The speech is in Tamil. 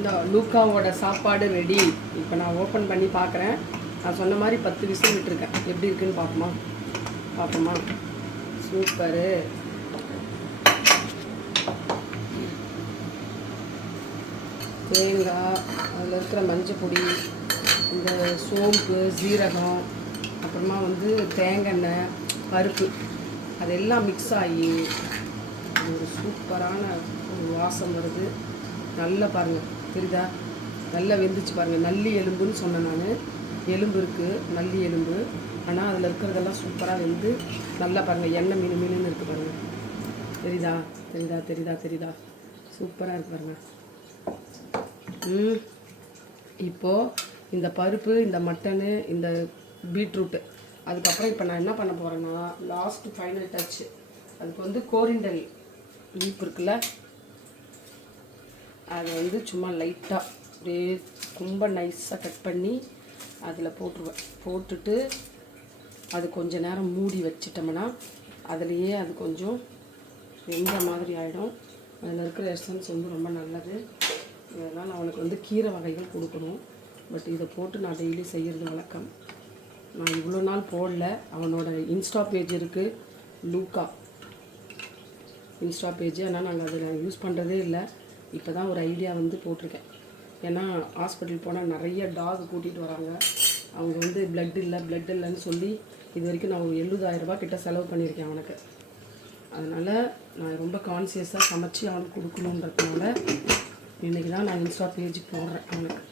இந்த லூக்காவோட சாப்பாடு ரெடி. இப்போ நான் ஓப்பன் பண்ணி பார்க்குறேன். நான் சொன்ன மாதிரி 10 விசில் விட்டுருக்கேன். எப்படி இருக்குன்னு பார்ப்போமா? சூப்பரு. தேங்காய், அதில் இருக்கிற மஞ்சள் பொடி, இந்த சோம்பு, ஜீரகம், அப்புறமா தேங்காய், பருப்பு, அதெல்லாம் மிக்ஸ் ஆகி ஒரு சூப்பரான ஒரு வாசம் வருது. நல்லா பாருங்கள், தெரியுதா? நல்லா வெந்துச்சு பாருங்கள். நல்லி எலும்புன்னு சொன்னேன் நான். எலும்பு இருக்குது, நல்லி எலும்பு. ஆனால் அதில் இருக்கிறதெல்லாம் சூப்பராக வெந்து நல்லா பாருங்கள், எண்ணெய் மீனுன்னு இருக்குது பாருங்கள். தெரியுதா? சூப்பராக இருக்குது பாருங்கள். இப்போது இந்த பருப்பு, இந்த மட்டனு, இந்த பீட்ரூட்டு, அதுக்கப்புறம் இப்போ நான் என்ன பண்ண போகிறேன்னா, லாஸ்ட்டு ஃபைனல் டச்சு. அதுக்கு கோரிண்டல் லீப் இருக்குல்ல, அதை சும்மா லைட்டாக அப்படியே ரொம்ப நைஸாக கட் பண்ணி அதில் போட்டுட்டு அது கொஞ்சம் நேரம் மூடி வச்சிட்டோம்னா அதுலேயே அது கொஞ்சம் வெந்த மாதிரி ஆகிடும். அதில் இருக்கிற எசன்ஸ் ரொம்ப நல்லது. இதெல்லாம் அவனுக்கு கீரை வகைகள் கொடுக்கணும். பட் இதை போட்டு நான் டெய்லி செய்கிறது வழக்கம். நான் இவ்வளோ நாள் போடல. அவனோட இன்ஸ்டா பேஜ் இருக்குது, லூக்கா இன்ஸ்டா பேஜ். ஆனால் நாங்கள் அதில் யூஸ் பண்ணுறதே இல்லை. இப்போ தான் ஒரு ஐடியா போட்டிருக்கேன். ஏன்னா ஹாஸ்பிட்டல் போனால் நிறைய டாக் கூட்டிகிட்டு வராங்க. அவங்க பிளட் இல்லைன்னு சொல்லி இது வரைக்கும் நான் ஒரு 70,000 ரூபா கிட்ட செலவு பண்ணியிருக்கேன் அவனுக்கு. அதனால் நான் ரொம்ப கான்சியஸாக சமைச்சு அவனுக்கு கொடுக்கணுன்றதுனால இன்றைக்கி தான் நான் இன்ஸ்டா பேஜுக்கு போடுறேன் அவனுக்கு.